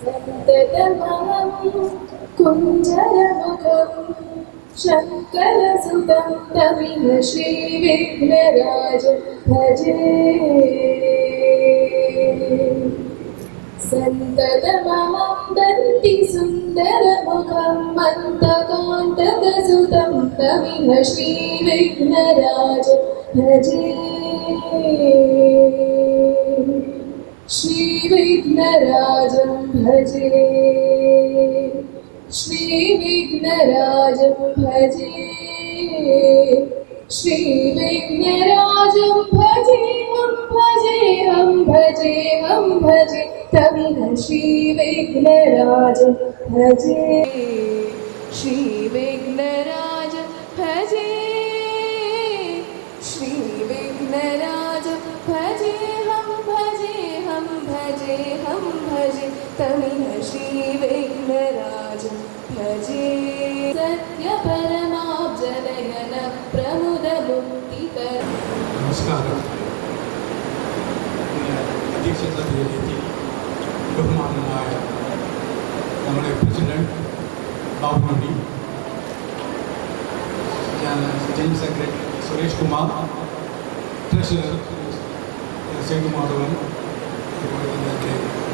सन्ततमहं कुञ्जरमुखं शङ्करसुतं तमिह श्रीविघ्नराजं भजे। सन्ततमहं दन्तिसुन्दरमुखं मन्तकान्तकसुतं तमिह श्रीविघ्नराजं भजे। श्रीविघ्नराजं भजे, श्रीविघ्नराजं भजे, श्रीविघ्नराजं भजे, हम भजे तमिह श्रीविघ्नराजं भजे। श्रीविघ्नराजं भजे, श्रीविघ्नराजं भजे, हम भजे तमिह श्रीविघ्नराजं भजे। सत्यपरमाब्जनयन प्रमुदमुक्तिकर। നമസ്കാരം. അധ്യക്ഷത വേദിയിൽ ബഹുമാനനായ നമ്മുടെ president Babumani, general secretary Suresh Kumar, treasurer Sethu Madhavan, അതുപോലെ തന്നെ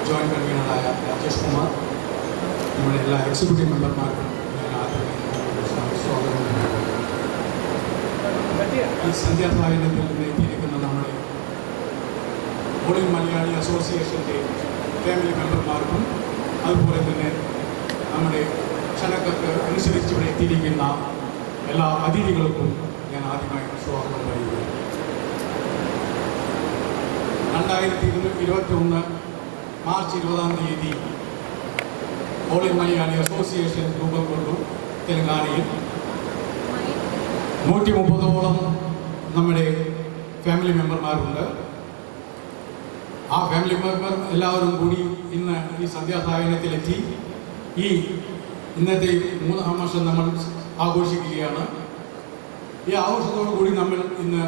ജോയിൻറ്റ് കൺവീനറായ രാജേഷ് കുമാർ, നമ്മുടെ എല്ലാ എക്സിക്യൂട്ടീവ് മെമ്പർമാർക്കും ഞാൻ ആദ്യമായി സ്വാഗതം നൽകുന്നു. ഈ സന്ധ്യാസായനത്തിൽ നിന്ന് എത്തിയിരിക്കുന്ന നമ്മുടെ ഓൾ ഇന്ത്യ മലയാളി അസോസിയേഷൻ്റെ ഫാമിലി മെമ്പർമാർക്കും അതുപോലെ തന്നെ നമ്മുടെ ക്ഷണക്കത്ത് അനുസരിച്ച് ഇവിടെ എത്തിയിരിക്കുന്ന എല്ലാ അതിഥികൾക്കും ഞാൻ ആദ്യമായി സ്വാഗതം പറയുകയാണ്. 2021 March 20 all India Malayali association രൂപം കൊണ്ടു. തെലങ്കാനയിൽ 130ഓളം നമ്മുടെ ഫാമിലി മെമ്പർമാരുണ്ട്. ആ ഫാമിലി മെമ്പർ എല്ലാവരും കൂടി ഇന്ന് ഈ സന്ധ്യാസായനത്തിലെത്തി ഈ ഇന്നത്തെ 3ാം വർഷം നമ്മൾ ആഘോഷിക്കുകയാണ്. ഈ ആഘോഷത്തോടു കൂടി നമ്മൾ ഇന്ന്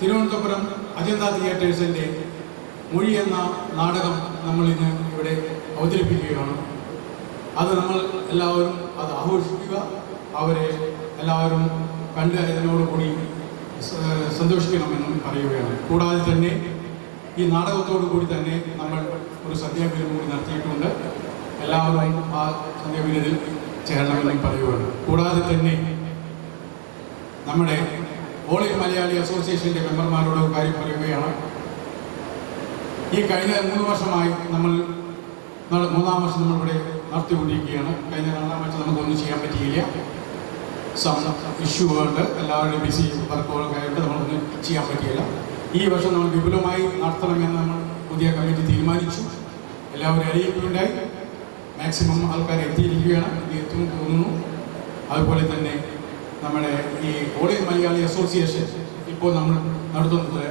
തിരുവനന്തപുരം അജന്ത തിയേറ്റേഴ്സിൻ്റെ മൊഴി എന്ന നാടകം നമ്മൾ ഇന്ന് ഇവിടെ അവതരിപ്പിക്കുകയാണ്. അത് നമ്മൾ എല്ലാവരും അത് ആഘോഷിക്കുക, അവരെ എല്ലാവരും കണ്ട് അതിനോടുകൂടി സന്തോഷിക്കണമെന്നും പറയുകയാണ്. കൂടാതെ തന്നെ ഈ നാടകത്തോടു കൂടി തന്നെ നമ്മൾ ഒരു സന്ധ്യാവിരുന്ന് കൂടി നടത്തിയിട്ടുണ്ട്. എല്ലാവരും ആ സന്ധ്യാവിരുന്നിൽ ചേരണമെന്നും പറയുകയാണ്. കൂടാതെ തന്നെ നമ്മുടെ ഓൾ ഇന്ത്യ മലയാളി അസോസിയേഷൻ്റെ മെമ്പർമാരോട് കാര്യം പറയുകയാണ്. ഈ കഴിഞ്ഞ 3 വർഷമായി നമ്മൾ 3ാം വർഷം നമ്മളിവിടെ നടത്തിക്കൊണ്ടിരിക്കുകയാണ്. കഴിഞ്ഞ 4ാം വർഷം നമുക്കൊന്നും ചെയ്യാൻ പറ്റിയില്ല. ഇഷ്യൂ ഉണ്ട്, എല്ലാവരുടെയും ബിസി വർക്കുകളൊക്കെ ആയിട്ട് നമ്മളൊന്നും ചെയ്യാൻ പറ്റിയില്ല. ഈ വർഷം നമ്മൾ വിപുലമായി നടത്തണമെന്ന് നമ്മൾ പുതിയ കമ്മിറ്റി തീരുമാനിച്ചു. എല്ലാവരും അറിയിക്കുകയുണ്ടായി. മാക്സിമം ആൾക്കാർ എത്തിയിരിക്കുകയാണ്, എത്തുമെന്ന് തോന്നുന്നു. അതുപോലെ തന്നെ നമ്മുടെ ഈ ഓൾ ഇന്ത്യ മലയാളി അസോസിയേഷൻ ഇപ്പോൾ നമ്മൾ നടത്തുന്നത്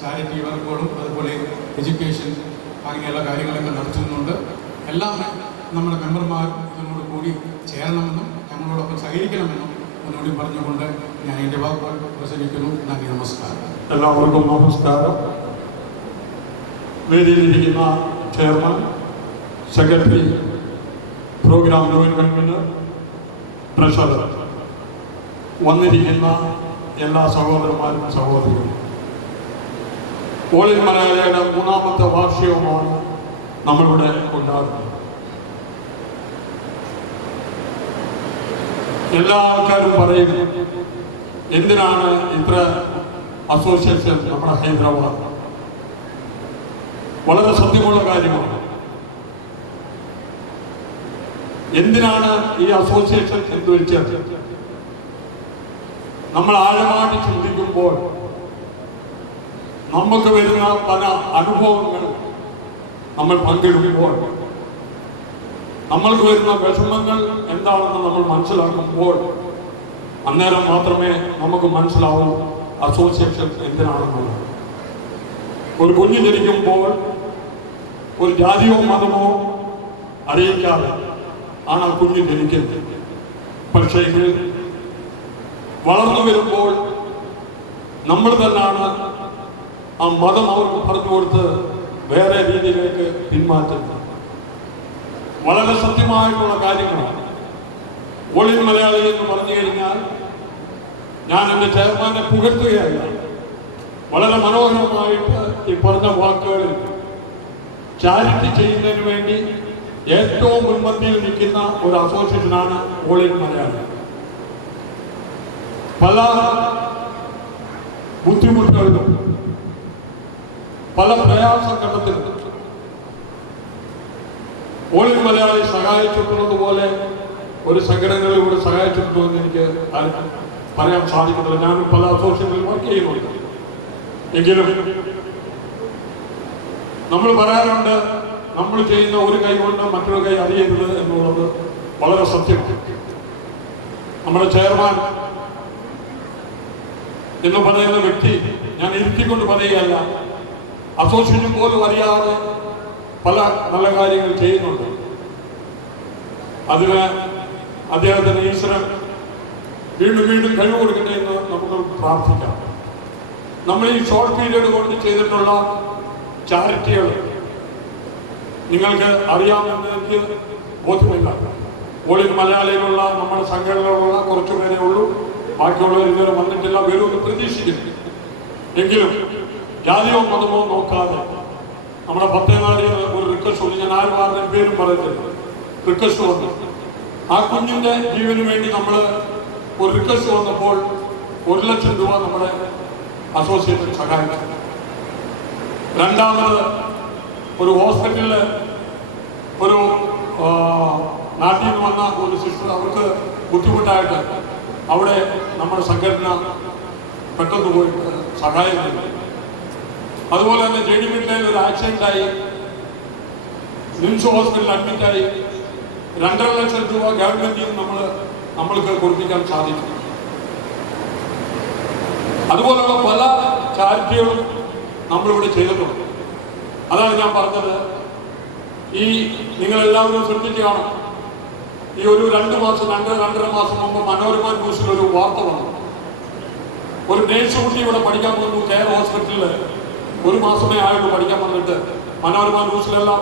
ചാരിറ്റി വർക്കുകളും അതുപോലെ എഡ്യൂക്കേഷൻ അങ്ങനെയുള്ള കാര്യങ്ങളൊക്കെ നടത്തുന്നുണ്ട്. എല്ലാ നമ്മുടെ മെമ്പർമാരും ഇതിനോട് കൂടി ചേരണമെന്നും ഞങ്ങളോടൊപ്പം സഹകരിക്കണമെന്നും ഒന്നുകൂടി പറഞ്ഞുകൊണ്ട് ഞാൻ എൻ്റെ വാക്കുകൾ പ്രസംഗിക്കുന്നു. നന്ദി, നമസ്കാരം. എല്ലാവർക്കും നമസ്കാരം. വേദിയിലിരിക്കുന്ന chairman, secretary, programme joint convener, treasurer, വന്നിരിക്കുന്ന എല്ലാ സഹോദരന്മാരും സഹോദരികളും, ഓൾ ഇന്ത്യ മലയാളിയുടെ 3ാമത്തെ വാർഷികമാണ് നമ്മളിവിടെ കൊണ്ടാടുന്നത്. എല്ലാ ആൾക്കാരും പറയും, എന്തിനാണ് ഇത്ര അസോസിയേഷൻ നമ്മുടെ ഹൈദരാബാദ്? വളരെ സത്യമുള്ള കാര്യമാണ്. എന്തിനാണ് ഈ അസോസിയേഷൻ എന്ന് വെച്ചാൽ, നമ്മൾ ആഴമായിട്ട് ചിന്തിക്കുമ്പോൾ നമുക്ക് വരുന്ന പല അനുഭവങ്ങൾ നമ്മൾ പങ്കിടുമ്പോൾ, നമ്മൾക്ക് വരുന്ന വിഷമങ്ങൾ എന്താണെന്ന് നമ്മൾ മനസ്സിലാക്കുമ്പോൾ അന്നേരം മാത്രമേ നമുക്ക് മനസ്സിലാവൂ അസോസിയേഷൻ എന്തിനാണെന്നുള്ളത്. ഒരു കുഞ്ഞ് ജനിക്കുമ്പോൾ ഒരു ജാതിയോ മതമോ അറിയിക്കാതെ ആണ് ആ കുഞ്ഞ് ജനിക്കുന്നത്. പക്ഷേ വളർന്നു വരുമ്പോൾ നമ്മൾ തന്നെയാണ് ആ മതം അവർക്ക് പറഞ്ഞു കൊടുത്ത് വേറെ രീതിയിലേക്ക് പിന്മാറ്റുന്നത്. വളരെ സത്യമായിട്ടുള്ള കാര്യങ്ങളാണ്. ഓൾ ഇൻ മലയാളി എന്ന് പറഞ്ഞു കഴിഞ്ഞാൽ ഞാൻ എൻ്റെ ചെയർമാനെ പുകഴ്ത്തുകയല്ല, വളരെ മനോഹരമായിട്ട് ഈ പറഞ്ഞ വാക്കുകളിൽ ചാരിറ്റി ചെയ്യുന്നതിന് വേണ്ടി ഏറ്റവും മുൻപന്തിയിൽ നിൽക്കുന്ന ഒരു അസോസിയേഷനാണ് ഓൾ ഇൻ മലയാളി. പല ബുദ്ധിമുട്ടുകളിലും പല പ്രയാസഘട്ടത്തിലും ഓൾ ഇൻ മലയാളി സഹായിച്ചിട്ടുള്ളതുപോലെ ഒരു സംഘടനകളിലൂടെ സഹായിച്ചിട്ടുണ്ടെന്ന് എനിക്ക് പറയാൻ സാധിക്കുന്നില്ല. ഞാൻ പല അസോസിയേഷനിൽ വർക്ക് ചെയ്യുന്നുണ്ട്. എങ്കിലും നമ്മൾ പറയാറുണ്ട്, നമ്മൾ ചെയ്യുന്ന ഒരു കൈ കൊണ്ട് മറ്റൊരു കൈ അറിയരുത് എന്നുള്ളത് വളരെ സത്യമാണ്. നമ്മുടെ ചെയർമാൻ എന്ന് പറയുന്ന വ്യക്തി, ഞാൻ ഇരുത്തിക്കൊണ്ട് പറയുകയല്ല, അസോസിയേഷൻ പോലും അറിയാതെ പല നല്ല കാര്യങ്ങൾ ചെയ്യുന്നുണ്ട്. അതിന് അദ്ദേഹത്തിന് ഈശ്വരൻ വീണ്ടും വീണ്ടും കഴിവ് കൊടുക്കട്ടെ എന്ന് നമുക്ക് പ്രാർത്ഥിക്കാം. നമ്മൾ ഈ ഷോർട്ട് പീരീഡ് കൊണ്ട് ചെയ്തിട്ടുള്ള ചാരിറ്റികൾ നിങ്ങൾക്ക് അറിയാമെന്ന് എനിക്ക് ബോധ്യമില്ല. ഓൾ ഇൻ മലയാളിയിലുള്ള നമ്മുടെ സംഘടനകളുള്ള കുറച്ചു പേരേ ഉള്ളൂ, ബാക്കിയുള്ളവർ ഇതുവരെ വന്നിട്ടില്ല, വരുമെന്ന് പ്രതീക്ഷിക്കുന്നു. എങ്കിലും ജാതിയോ മതമോ നോക്കാതെ നമ്മുടെ പത്തേനാടിയിൽ ഒരു റിക്വസ്റ്റ് വന്നു. ഞാൻ ആരും പേരും പറയത്തില്ല. റിക്വസ്റ്റ് വന്നു, ആ കുഞ്ഞിൻ്റെ ജീവന് വേണ്ടി നമ്മൾ ഒരു റിക്വസ്റ്റ് വന്നപ്പോൾ 1 ലക്ഷം രൂപ നമ്മുടെ അസോസിയേഷൻ സഹായിച്ചു. രണ്ടാമത് ഒരു ഹോസ്പിറ്റലിൽ ഒരു നാട്ടിൽ നിന്ന് വന്ന ഒരു സിസ്റ്റർ, അവർക്ക് ബുദ്ധിമുട്ടായിട്ട് അവിടെ നമ്മുടെ സംഘടന പെട്ടെന്ന് പോയി സഹായം നൽകി. അതുപോലെ തന്നെ ജെഡിമിറ്റയിൽ ഒരു ആക്സിഡൻ്റായി നിംസ് ഹോസ്പിറ്റലിൽ അഡ്മിറ്റായി 2.5 ലക്ഷം രൂപ ഗവൺമെന്റിൽ നിന്ന് നമ്മൾക്ക് കൊടുപ്പിക്കാൻ സാധിക്കും. അതുപോലുള്ള പല ചാരിറ്റികളും നമ്മളിവിടെ ചെയ്തിട്ടുണ്ട്. അതാണ് ഞാൻ പറഞ്ഞത്. ഈ നിങ്ങളെല്ലാവരും ശ്രദ്ധിച്ച് കാണും, ഈ ഒരു 2 മാസം 2.5 മാസം മുമ്പ് മനോരമ ന്യൂസിൽ ഒരു വാർത്ത വന്നു. ഒരു നേഴ്സ് കുട്ടി ഇവിടെ പഠിക്കാൻ വന്നു കെയർ ഹോസ്പിറ്റലിൽ. 1 മാസമേ ആയിട്ട് പഠിക്കാൻ വന്നിട്ട് മനോരമ ന്യൂസിലെല്ലാം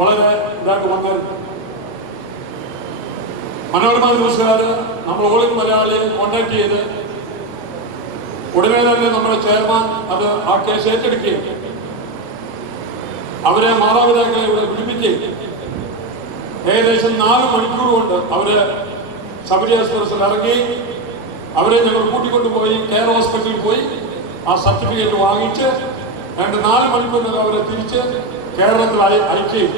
വളരെ ഇതായിട്ട് വന്നായിരുന്നു. മനോരമ ന്യൂസുകാർ നമ്മൾ ഓൾ ഇൻ മലയാളിയെ കോണ്ടാക്ട് ചെയ്ത് ഉടനെ തന്നെ നമ്മുടെ ചെയർമാൻ ആ കേസ് ഏറ്റെടുക്കുകയും അവരെ മാതാപിതാക്കളെ ഇവിടെ വിളിപ്പിക്കുകയും ഏകദേശം 4 മണിക്കൂർ കൊണ്ട് അവര് ശബരി എക്സ്പ്രസിൽ ഇറങ്ങി അവരെ ഞങ്ങൾ കൂട്ടിക്കൊണ്ടുപോയി കെയർ ഹോസ്പിറ്റലിൽ പോയി ആ സർട്ടിഫിക്കറ്റ് വാങ്ങിച്ച് 4 മണിക്കൂറിനകം അവരെ തിരിച്ച് കേരളത്തിൽ അയക്കുകയും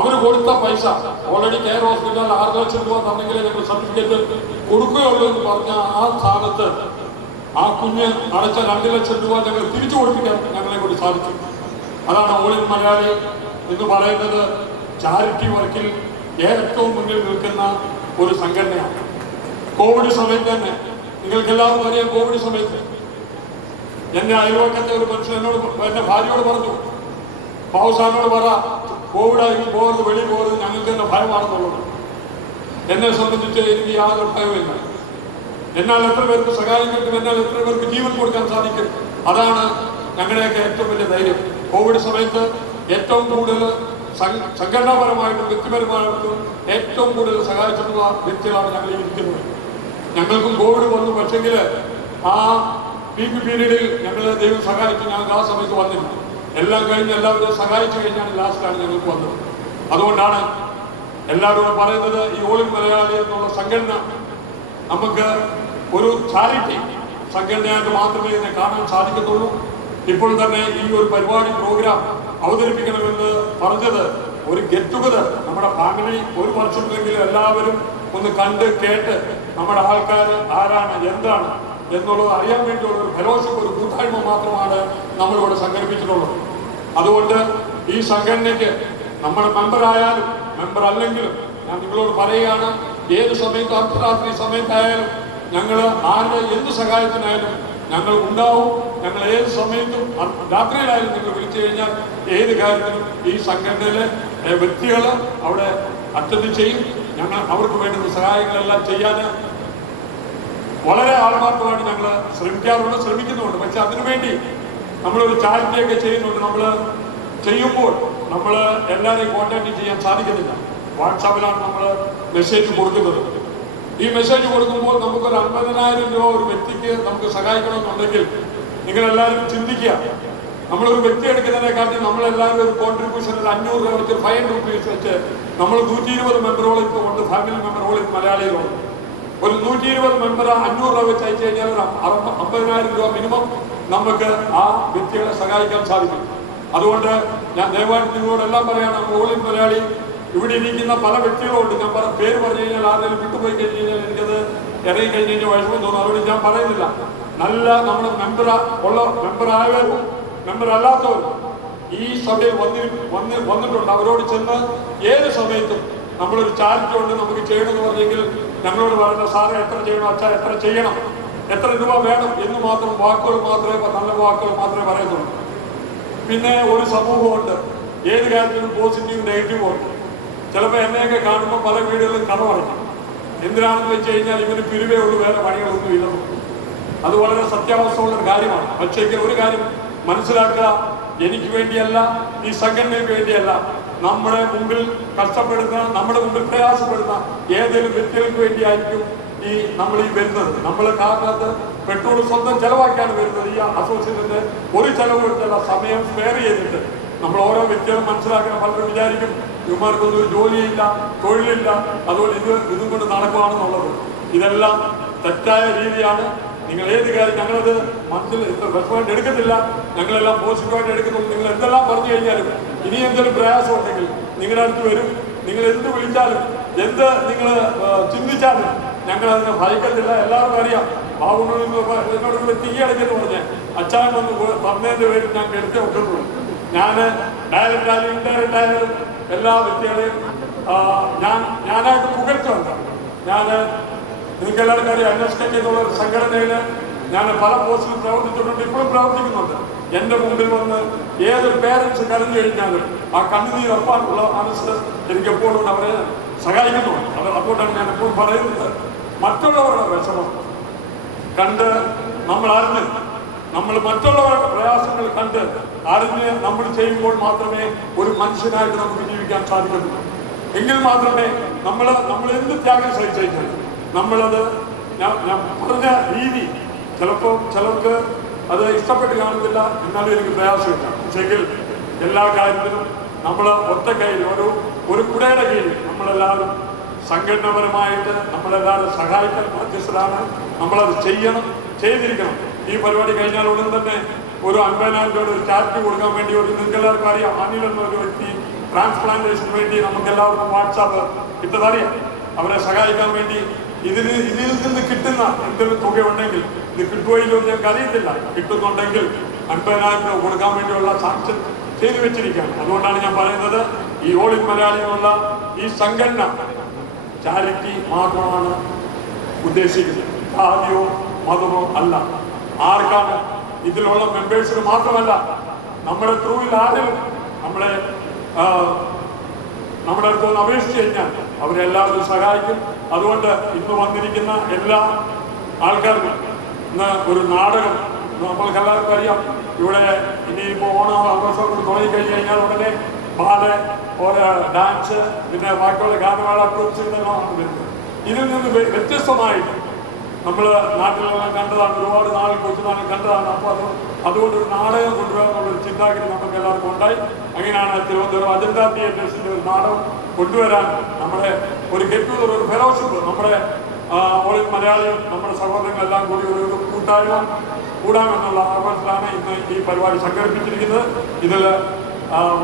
അവർ കൊടുത്ത പൈസ ഓൾറെഡി കെയർ ഹോസ്പിറ്റലിൽ 6 ലക്ഷം രൂപ തന്നെങ്കിലേ ഞങ്ങൾ സർട്ടിഫിക്കറ്റ് കൊടുക്കുകയുള്ളൂ എന്ന് പറഞ്ഞ ആ സ്ഥാനത്ത് ആ കുഞ്ഞ് അടച്ച 2 ലക്ഷം രൂപ ഞങ്ങൾ തിരിച്ചു കൊടുപ്പിക്കാൻ ഞങ്ങളെ കൊണ്ട് സാധിച്ചു. അതാണ് ഓൾ ഇൻ മലയാളി എന്ന് പറയുന്നത്. ചാരിറ്റി വർക്കിൽ ഏറ്റവും മുന്നിൽ നിൽക്കുന്ന ഒരു സംഘടനയാണ്. കോവിഡ് സമയത്ത് തന്നെ നിങ്ങൾക്ക് എല്ലാവർക്കും അറിയാം, കോവിഡ് സമയത്ത് എന്നെ അയൽവക്കത്തെ ഒരു മനുഷ്യൻ എന്റെ ഭാര്യയോട് പറഞ്ഞു, ബാബുസാറിനോട് പറ കോവിഡായി പോകരുത്, വെളിയിൽ പോകരുത്, ഞങ്ങൾക്ക് തന്നെ ഭയമാണെന്നുള്ളത്. എന്നെ സംബന്ധിച്ച് എനിക്ക് യാതൊരു ഭയമില്ല. എന്നാൽ എത്ര പേർക്ക് സഹായം കിട്ടും, എന്നാൽ എത്ര പേർക്ക് ജീവൻ കൊടുക്കാൻ സാധിക്കും, അതാണ് ഞങ്ങളുടെയൊക്കെ ഏറ്റവും വലിയ ധൈര്യം. കോവിഡ് സമയത്ത് ഏറ്റവും കൂടുതൽ സംഘടനാപരമായിട്ടും വ്യക്തിപരമായിട്ടും ഏറ്റവും കൂടുതൽ സഹായിച്ചിട്ടുള്ള വ്യക്തികളാണ് ഞങ്ങൾ ഇരിക്കുന്നത്. ഞങ്ങൾക്കും കോവിഡ് വന്നു, പക്ഷെങ്കിൽ ആ പീക്ക് പീരീഡിൽ ഞങ്ങളെ ദൈവം സഹായിച്ചു. ഞങ്ങൾക്ക് ആ സമയത്ത് വന്നില്ല. എല്ലാം കഴിഞ്ഞ് എല്ലാവരും സഹായിച്ചു കഴിഞ്ഞാണ് ലാസ്റ്റാണ് ഞങ്ങൾക്ക് വന്നത്. അതുകൊണ്ടാണ് എല്ലാവരോടും പറയുന്നത്, ഈ ഓൾ ഇൻ മലയാളി എന്നുള്ള സംഘടന നമുക്ക് ഒരു ചാരിറ്റി സംഘടനയായിട്ട് മാത്രമേ ഇതിനെ കാണാൻ സാധിക്കത്തുള്ളൂ. ഇപ്പോൾ തന്നെ ഈ ഒരു പരിപാടി പ്രോഗ്രാം അവതരിപ്പിക്കണമെന്ന് പറഞ്ഞത് ഒരു ഗെറ്റ് ടുഗദർ, നമ്മുടെ ഫാമിലി ഒരു വർഷത്തിലെങ്കിലും എല്ലാവരും ഒന്ന് കണ്ട് കേട്ട് നമ്മുടെ ആൾക്കാർ ആരാണ് എന്താണ് എന്നുള്ളത് അറിയാൻ വേണ്ടിയുള്ള ഒരു ഫെലോഷിപ്പ്, ഒരു കൂട്ടായ്മ മാത്രമാണ് നമ്മളിവിടെ സംഘടിപ്പിച്ചിട്ടുള്ളത്. അതുകൊണ്ട് ഈ സംഘടനയ്ക്ക് നമ്മുടെ മെമ്പറായാലും മെമ്പർ അല്ലെങ്കിലും ഞാൻ നിങ്ങളോട് പറയുകയാണ്, ഏത് സമയത്ത് അർദ്ധരാത്രി സമയത്തായാലും ഞങ്ങൾ ആരുടെ എന്ത് സഹായത്തിനായാലും ഞങ്ങൾ ഉണ്ടാവും. ഞങ്ങൾ ഏത് സമയത്തും രാത്രിയിലായാലും നിങ്ങൾ വിളിച്ചു കഴിഞ്ഞാൽ ഏത് കാര്യത്തിലും ഈ സംഘടനയിലെ വ്യക്തികൾ അവിടെ അറ്റൻഡ് ചെയ്യും. ഞങ്ങൾ അവർക്ക് വേണ്ടുന്ന സഹായങ്ങളെല്ലാം ചെയ്യാൻ വളരെ ആത്മാർത്ഥമായിട്ട് ഞങ്ങൾ ശ്രമിക്കുന്നുണ്ട്. പക്ഷെ അതിനുവേണ്ടി നമ്മളൊരു ചാരിറ്റിയൊക്കെ ചെയ്യുന്നുണ്ട്. നമ്മൾ ചെയ്യുമ്പോൾ നമ്മൾ എല്ലാവരെയും കോൺടാക്ട് ചെയ്യാൻ സാധിക്കുന്നില്ല. വാട്സാപ്പിലാണ് നമ്മൾ മെസ്സേജ് കൊടുക്കുന്നത്. ഈ മെസ്സേജ് കൊടുക്കുമ്പോൾ നമുക്കൊരു 50,000 രൂപ ഒരു വ്യക്തിക്ക് നമുക്ക് സഹായിക്കണമെന്നുണ്ടെങ്കിൽ നിങ്ങളെല്ലാവരും ചിന്തിക്കുക. നമ്മളൊരു വ്യക്തി എടുക്കുന്നതിനെക്കാട്ടി നമ്മളെല്ലാവരും ഒരു കോൺട്രിബ്യൂഷൻ ഒരു 500 രൂപ വെച്ച് 500 രൂപീസ് വെച്ച് നമ്മൾ 120 മെമ്പറുകൾ ഇപ്പോൾ ഉണ്ട്. ഫാമിലി മെമ്പറുകൾ മലയാളികളുണ്ട്. ഒരു 120 മെമ്പർ 500 രൂപ വെച്ച് അയച്ചു കഴിഞ്ഞാൽ ഒരു 50,000 രൂപ മിനിമം നമുക്ക് ആ വ്യക്തികളെ സഹായിക്കാൻ സാധിക്കും. അതുകൊണ്ട് ഞാൻ ദയവായിട്ട് നിങ്ങളോടെല്ലാം പറയാണ്, ഓൾ ഇൻ മലയാളി ഇവിടെ ഇരിക്കുന്ന പല വ്യക്തികളുണ്ട്. ഞാൻ പേര് പറഞ്ഞു കഴിഞ്ഞാൽ ആരെങ്കിലും വിട്ടുപോയി കഴിഞ്ഞ് കഴിഞ്ഞാൽ എനിക്കത് ഇറങ്ങി കഴിഞ്ഞ് കഴിഞ്ഞാൽ വിഷമം തോന്നും. അതുകൊണ്ട് ഞാൻ പറയുന്നില്ല. നല്ല നമ്മുടെ മെമ്പറായവരും മെമ്പർ അല്ലാത്തവരും ഈ സഭയിൽ വന്നിട്ടുണ്ട്. അവരോട് ചെന്ന് ഏത് സമയത്തും നമ്മളൊരു ചാരിറ്റി കൊണ്ട് നമുക്ക് ചെയ്യണമെന്ന് പറഞ്ഞെങ്കിൽ ഞങ്ങളോട് പറയുന്ന സാറേ എത്ര ചെയ്യണം, അച്ഛാ എത്ര ചെയ്യണം, എത്ര രൂപ വേണം എന്ന് മാത്രം വാക്കുകൾ മാത്രമേ നല്ല വാക്കുകൾ മാത്രമേ പറയുന്നുള്ളൂ. പിന്നെ ഒരു സമൂഹമുണ്ട്, ഏത് കാര്യത്തിലും പോസിറ്റീവ് നെഗറ്റീവും ഉണ്ട്. ചിലപ്പോൾ എന്നെയൊക്കെ കാണുമ്പോൾ പല വീടുകളിലും കട പറയും. എന്തിനാണെന്ന് വെച്ച് കഴിഞ്ഞാൽ ഇവന് പിരിവേ ഉള്ളൂ, വേറെ പണികളൊന്നും ഇല്ല. അത് വളരെ സത്യാവസ്ഥയുള്ളൊരു കാര്യമാണ്. പക്ഷേ ഒരു കാര്യം മനസ്സിലാക്കുക, എനിക്ക് വേണ്ടിയല്ല, ഈ സംഘടനയ്ക്ക് വേണ്ടിയല്ല, നമ്മുടെ മുമ്പിൽ കഷ്ടപ്പെടുന്ന, നമ്മുടെ മുമ്പിൽ പ്രയാസപ്പെടുന്ന ഏതെങ്കിലും വ്യക്തികൾക്ക് വേണ്ടിയായിരിക്കും നമ്മൾ ഈ വരുന്നത്. നമ്മൾ കാരണത്ത് പെട്രോൾ സ്വന്തം ചെലവാക്കിയാണ് വരുന്നത്. ഈ അസോസിയേഷന്റെ ഒരു ചെലവെടുത്തുള്ള സമയം സ്പെയർ ചെയ്തിട്ട് നമ്മൾ ഓരോ വ്യക്തികളും മനസ്സിലാക്കുന്ന പലരും വിചാരിക്കും ഇവന്മാർക്കൊന്നും ഒരു ജോലിയില്ല, തൊഴിലില്ല, അതുകൊണ്ട് ഇതും കൊണ്ട് നടക്കുകയാണെന്നുള്ളത്. ഇതെല്ലാം തെറ്റായ രീതിയാണ്. നിങ്ങൾ ഏത് കാര്യം ഞങ്ങളത് മനസ്സിൽ റെസ്പോണ്ട് എടുക്കത്തില്ല, ഞങ്ങളെല്ലാം പോസിറ്റീവായിട്ട് എടുക്കുന്നുള്ളൂ. നിങ്ങൾ എന്തെല്ലാം പറഞ്ഞു കഴിഞ്ഞാലും ഇനി എന്തെങ്കിലും പ്രയാസം ഉണ്ടെങ്കിൽ നിങ്ങളുടെ അടുത്ത് വരും. നിങ്ങൾ എന്ത് വിളിച്ചാലും എന്ത് നിങ്ങൾ ചിന്തിച്ചാലും ഞങ്ങളതിനെ ഭയക്കത്തില്ല. എല്ലാവർക്കും അറിയാം. ബാബുവിനോട് എന്നോട് തീയടക്കെന്ന് പറഞ്ഞ് അച്ഛൻ വന്ന് പറഞ്ഞതിൻ്റെ പേരിൽ ഞാൻ എടുത്തേ ഒക്കത്തുള്ളൂ. ഞാൻ ഡയറക്റ്റ് ആയാലും ഇൻഡയറക്റ്റ് ആയാലും എല്ലാ വ്യക്തികളെയും ഞാനായിട്ട് പുകഴ്ത്തുണ്ട്. ഞാൻ നിങ്ങൾക്ക് എല്ലാവർക്കും അറിയാം, NSK എന്നുള്ള ഒരു സംഘടനയിൽ ഞാൻ പല പോസ്റ്റിലും പ്രവർത്തിച്ചിട്ടുണ്ട്, ഇപ്പോഴും പ്രവർത്തിക്കുന്നുണ്ട്. എൻ്റെ മുമ്പിൽ വന്ന് ഏതൊരു പേരൻസ് കരഞ്ഞു കഴിഞ്ഞാലും ആ കണ്ണുനീരപ്പാനുള്ള മനസ്സ് എനിക്കെപ്പോഴും അവരെ സഹായിക്കുന്നുണ്ട്. അതുകൊണ്ടാണ് ഞാൻ എപ്പോഴും പറയുന്നത്, മറ്റുള്ളവരുടെ വിഷമം കണ്ട് നമ്മൾ അറിഞ്ഞ്, നമ്മൾ മറ്റുള്ളവരുടെ പ്രയാസങ്ങൾ കണ്ട് അറിഞ്ഞ് നമ്മൾ ചെയ്യുമ്പോൾ മാത്രമേ ഒരു മനുഷ്യനായിട്ട് നമുക്ക് ജീവിക്കാൻ സാധിക്കുള്ളൂ. എങ്കിൽ മാത്രമേ നമ്മൾ എന്ത് ത്യാഗം സഹിച്ചു നമ്മളത് ഞാൻ പറഞ്ഞ രീതി ചിലപ്പോൾ ചിലർക്ക് അത് ഇഷ്ടപ്പെട്ട് കാണുന്നില്ല, എന്നാലും എനിക്ക് പ്രയാസമില്ല. പക്ഷെങ്കിൽ എല്ലാ കാര്യത്തിലും നമ്മൾ ഒറ്റ കയ്യിൽ ഒരു കുടയുടെ കീഴിൽ നമ്മളെല്ലാവരും സംഘടനാപരമായിട്ട് നമ്മളെല്ലാവരും സഹായിക്കാൻ ബാധ്യസ്ഥരാണ്. നമ്മളത് ചെയ്തിരിക്കണം. ഈ പരിപാടി കഴിഞ്ഞാൽ ഉടൻ തന്നെ ഒരു 50,000 രൂപ ഒരു ചാരിറ്റി കൊടുക്കാൻ വേണ്ടി നിങ്ങൾക്ക് എല്ലാവർക്കും അറിയാം. അനിൽ എന്നൊരു വ്യക്തി ട്രാൻസ്പ്ലാന്റേഷന് വേണ്ടി നമുക്ക് എല്ലാവർക്കും വാട്സാപ്പ് ഇട്ടതറിയാം. അവരെ സഹായിക്കാൻ വേണ്ടി ഇതിൽ നിന്ന് കിട്ടുന്ന എന്തെങ്കിലും തുക ഉണ്ടെങ്കിൽ, ഇത് കിട്ടുകയില്ലോ എന്ന് ഞങ്ങൾക്ക് അറിയത്തില്ല, കിട്ടുന്നുണ്ടെങ്കിൽ 50,000 രൂപ കൊടുക്കാൻ വേണ്ടിയുള്ള സാങ്ഷൻ ചെയ്തു വെച്ചിരിക്കുകയാണ്. അതുകൊണ്ടാണ് ഞാൻ പറയുന്നത്, ഈ ഓൾ ഇൻ മലയാളികളുള്ള ഈ സംഘടന ചാരിറ്റി മാത്രമാണ് ഉദ്ദേശിക്കുന്നത്. ജാതിയോ മതമോ അല്ല. ആർക്കാണ് ഇതിലുള്ള മെമ്പേഴ്സിന് മാത്രമല്ല, നമ്മുടെ ത്രൂവിൽ ആരെങ്കിലും നമ്മുടെ അടുത്ത് ഒന്ന് അപേക്ഷിച്ച് കഴിഞ്ഞാൽ അവരെല്ലാവരും സഹായിക്കും. അതുകൊണ്ട് ഇന്ന് വന്നിരിക്കുന്ന എല്ലാ ആൾക്കാർക്കും ഇന്ന് ഒരു നാടകം നമ്മൾക്ക് എല്ലാവർക്കും അറിയാം. ഇവിടെ ഇനിയിപ്പോൾ ഓണം ആഘോഷം തുടങ്ങിക്കഴിഞ്ഞ് കഴിഞ്ഞാൽ ഉടനെ ബാല, ഡാൻസ്, പിന്നെ ബാക്കിയുള്ള ഗാനമേള ട്രൂപ്സ് ഇതെല്ലാം വരുന്നത്. ഇതിൽ നിന്ന് വ്യത്യസ്തമായിട്ട് നമ്മൾ നാട്ടിലെല്ലാം കണ്ടതാണ്, ഒരുപാട് നാൾ കൊച്ചുനാളിൽ കണ്ടതാണ്. അപ്പോൾ അതുകൊണ്ട് ഒരു നാടകം കൊണ്ടുവരാനുള്ളൊരു ചിന്താഗതി നമുക്ക് എല്ലാവർക്കും ഉണ്ടായി. അങ്ങനെയാണ് തിരുവനന്തപുരം അജന്താ തിയേറ്റേഴ്സിൻ്റെ ഒരു നാടകം കൊണ്ടുവരാൻ നമ്മുടെ ഒരു ഗെറ്റ് ടുഗദർ, ഒരു ഫെലോഷിപ്പ്, നമ്മുടെ ഓൾ ഇൻ മലയാളികൾ നമ്മുടെ സഹോദരങ്ങളെല്ലാം കൂടി ഒരു കൂട്ടായ്മ കൂടാമെന്നുള്ള ആഘോഷത്തിലാണ് ഇന്ന് ഈ പരിപാടി സംഘടിപ്പിച്ചിരിക്കുന്നത്. ഇതിൽ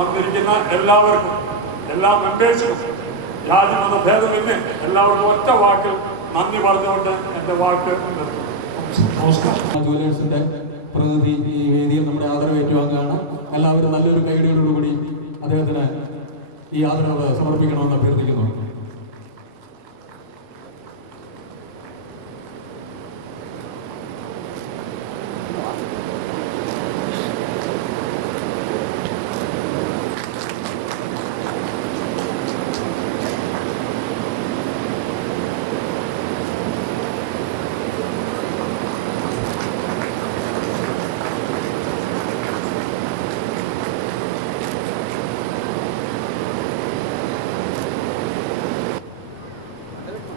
വന്നിരിക്കുന്ന എല്ലാവർക്കും, എല്ലാ മെമ്പേഴ്സിനും ജാതി മത ഭേദമെന്ന് എല്ലാവർക്കും ഒറ്റ വാക്കിൽ നന്ദി പറഞ്ഞുകൊണ്ട് എൻ്റെ വാക്ക് നിർത്തുന്നു. നമസ്കാരം. ജൂനിയേഴ്സിന്റെ പ്രതിനിധി ഈ വേദിയിൽ നമ്മുടെ ആദരവ് ഏറ്റുവാങ്ങുകയാണ്. എല്ലാവരും നല്ലൊരു കൈയടിയോടുകൂടി അദ്ദേഹത്തിന് ഈ ആദരവ് സമർപ്പിക്കണമെന്ന് അഭ്യർത്ഥിക്കുന്നു.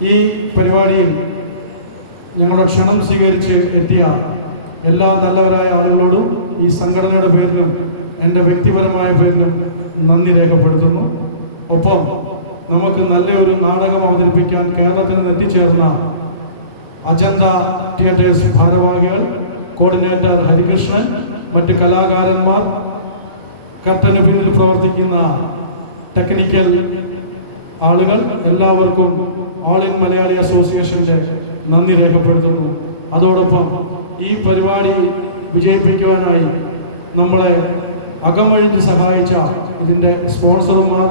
ഈ പരിപാടിയിൽ ഞങ്ങളുടെ ക്ഷണം സ്വീകരിച്ച് എത്തിയ എല്ലാ നല്ലവരായ ആളുകളോടും ഈ സംഘടനയുടെ പേരിലും എൻ്റെ വ്യക്തിപരമായ പേരിലും നന്ദി രേഖപ്പെടുത്തുന്നു. ഒപ്പം നമുക്ക് നല്ലൊരു നാടകം അവതരിപ്പിക്കാൻ കേരളത്തിൽ നിന്ന് എത്തിച്ചേർന്ന അജന്ത തിയേറ്റേഴ്സ് ഭാരവാഹികൾ, കോർഡിനേറ്റർ ഹരികൃഷ്ണൻ, മറ്റ് കലാകാരന്മാർ, കർട്ടന് പിന്നിൽ പ്രവർത്തിക്കുന്ന ടെക്നിക്കൽ ആളുകൾ, എല്ലാവർക്കും ഓൾ ഇൻ മലയാളി അസോസിയേഷൻ്റെ നന്ദി രേഖപ്പെടുത്തുന്നു. അതോടൊപ്പം ഈ പരിപാടി വിജയിപ്പിക്കുവാനായി നമ്മളെ അകമഴിഞ്ഞ് സഹായിച്ച ഇതിൻ്റെ സ്പോൺസർമാർ,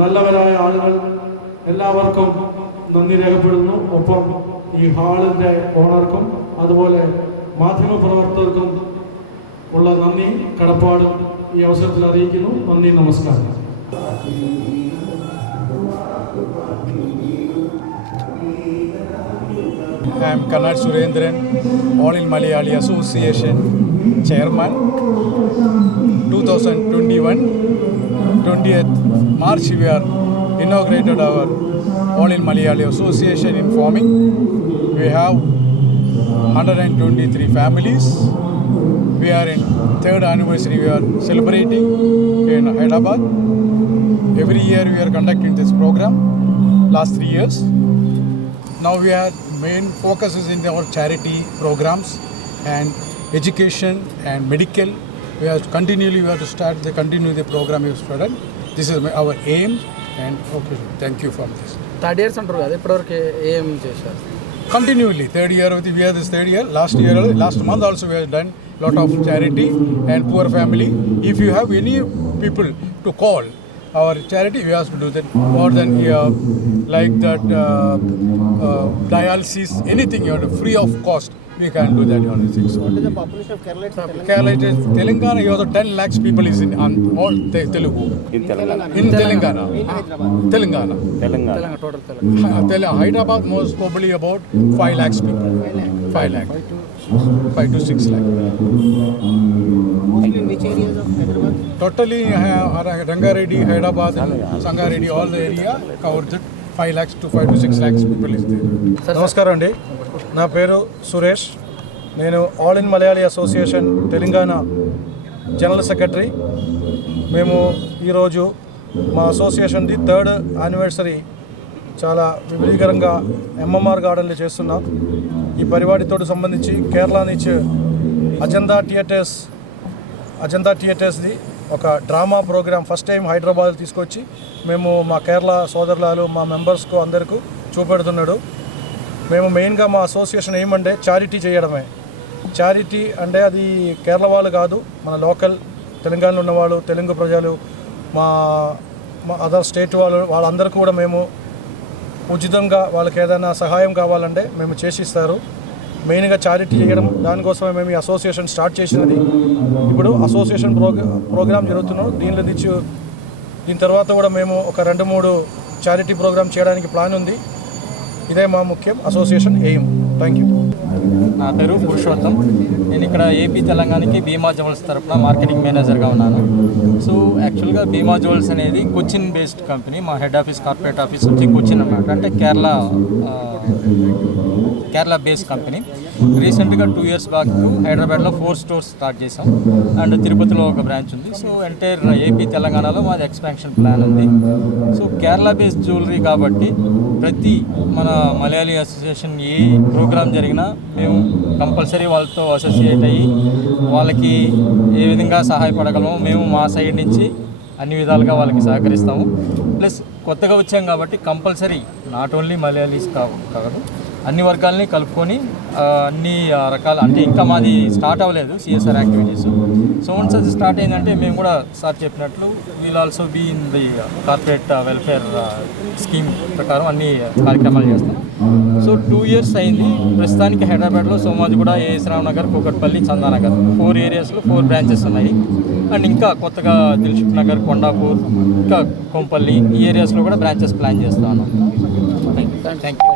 നല്ലവരായ ആളുകൾ, എല്ലാവർക്കും നന്ദി രേഖപ്പെടുന്നു. ഒപ്പം ഈ ഹാളിൻ്റെ ഓണർക്കും അതുപോലെ മാധ്യമപ്രവർത്തകർക്കും ഉള്ള നന്ദി കടപ്പാടും ഈ അവസരത്തിൽ അറിയിക്കുന്നു. നന്ദി, നമസ്കാരം. I am Kannad Surendran, All in Malayali Association Chairman. 2021, 20th March we are inaugurated our All in Malayali Association in forming. We have 123 families. We are in 3rd anniversary we are celebrating in Hyderabad. Every year we are conducting this program, last 3 years. Now we are main focus is in our charity programs and education and medical. We have to continue the program we have started. This is our aim and okay, thank you for this. 3rd years అంటారు కదా, ఇప్పటివరకు ఏం చేశారు? Continually, third year we are this third year. Last month also we have done lot of charity and poor family. If you have any people to call our charity, we have to do that more than like that dialysis, anything you have to free of cost. We can do that on things. What is the population of Kerala? Kerala, Telangana, you have 10 lakhs people is in all Telugu. In Telangana. In Telangana. Telangana, total Telangana. Hyderabad most probably about 5 lakhs people. 5 lakh. 5 to 6 lakh. In which areas of Hyderabad? Totally Rangareddy, Hyderabad, Sangareddy, all the area covered that 5 lakhs to 5 to 6 lakhs people is there. నమస్కారం అండి, నా పేరు సురేష్. నేను all in Malayali association Telangana general secretary. మేము ఈరోజు మా అసోసియేషన్ది 3rd anniversary చాలా విపులీకరంగా MMR గార్డెన్లో చేస్తున్నాం. ఈ పరిపాడితో సంబంధించి కేరళ నుంచి అజంతా థియేటర్స్ది ఒక drama programme first time Hyderabad తీసుకొచ్చి మేము మా కేరళ సోదరులు మా మెంబర్స్కు అందరికీ చూపెడుతున్నాడు. మేము మెయిన్గా మా అసోసియేషన్ ఏమంటే చారిటీ చేయడమే. చారిటీ అంటే అది కేరళ వాళ్ళు కాదు, మన లోకల్ తెలంగాణలో ఉన్నవాళ్ళు, తెలుగు ప్రజలు, మా అదర్ స్టేట్ వాళ్ళందరూ కూడా మేము ఉచితంగా వాళ్ళకి ఏదైనా సహాయం కావాలంటే మేము చేసిస్తారు. మెయిన్గా చారిటీ చేయడం, దానికోసమే మేము ఈ అసోసియేషన్ స్టార్ట్ చేసినది. ఇప్పుడు అసోసియేషన్ ప్రోగ్రామ్ జరుగుతున్నాం. దీని తర్వాత కూడా మేము ఒక 2-3 చారిటీ ప్రోగ్రామ్ చేయడానికి ప్లాన్ ఉంది. ఇదే మా ముఖ్యం అసోసియేషన్ ఎయిమ్. Thank you. నా పేరు పురుషోత్తం. నేను ఇక్కడ ఏపీ తెలంగాణకి భీమా జ్యువెల్స్ తరఫున మార్కెటింగ్ మేనేజర్గా ఉన్నాను. సో యాక్చువల్గా భీమా జ్యువెల్స్ అనేది కొచ్చిన్ బేస్డ్ కంపెనీ. మా హెడ్ ఆఫీస్, కార్పొరేట్ ఆఫీస్ వచ్చి కొచ్చిన్ అన్నమాట, అంటే కేరళ బేస్డ్ కంపెనీ. రీసెంట్గా 2 years బ్యాక్ హైదరాబాద్లో 4 stores స్టార్ట్ చేసాం అండ్ తిరుపతిలో ఒక బ్రాంచ్ ఉంది. సో ఎంటైర్ ఏపీ తెలంగాణలో మాది ఎక్స్పాన్షన్ ప్లాన్ ఉంది. సో కేరళ బేస్డ్ జ్యువెలరీ కాబట్టి ప్రతి మన మలయాళీ అసోసియేషన్ ఏ ప్రోగ్రామ్ జరిగినా మేము కంపల్సరీ వాళ్ళతో అసోసియేట్ అయ్యి వాళ్ళకి ఏ విధంగా సహాయపడగలమో మేము మా సైడ్ నుంచి అన్ని విధాలుగా వాళ్ళకి సహకరిస్తాము. ప్లస్ కొత్తగా వచ్చాం కాబట్టి కంపల్సరీ నాట్ ఓన్లీ మలయాళీస్ కాదు, అన్ని వర్గాలని కలుపుకొని అన్ని రకాల, అంటే ఇంకా మాది స్టార్ట్ అవ్వలేదు సిఎస్ఆర్ యాక్టివిటీస్. సో వన్స్ అది స్టార్ట్ అయిందంటే మేము కూడా సార్ చెప్పినట్లు we'll also be in the corporate welfare scheme ప్రకారం అన్ని కార్యక్రమాలు చేస్తాం. సో 2 years అయింది. ప్రస్తుతానికి హైదరాబాద్లో సోమాజిగూడ, ఏఎస్ రావు నగర్, కూకట్పల్లి, చందానగర్ 4 areasలో 4 branches ఉన్నాయి. అండ్ ఇంకా కొత్తగా దిల్సుఖ్ నగర్, కొండాపూర్, ఇంకా కొంపల్లి ఈ ఏరియాస్లో కూడా బ్రాంచెస్ ప్లాన్ చేస్తాను. Thank you.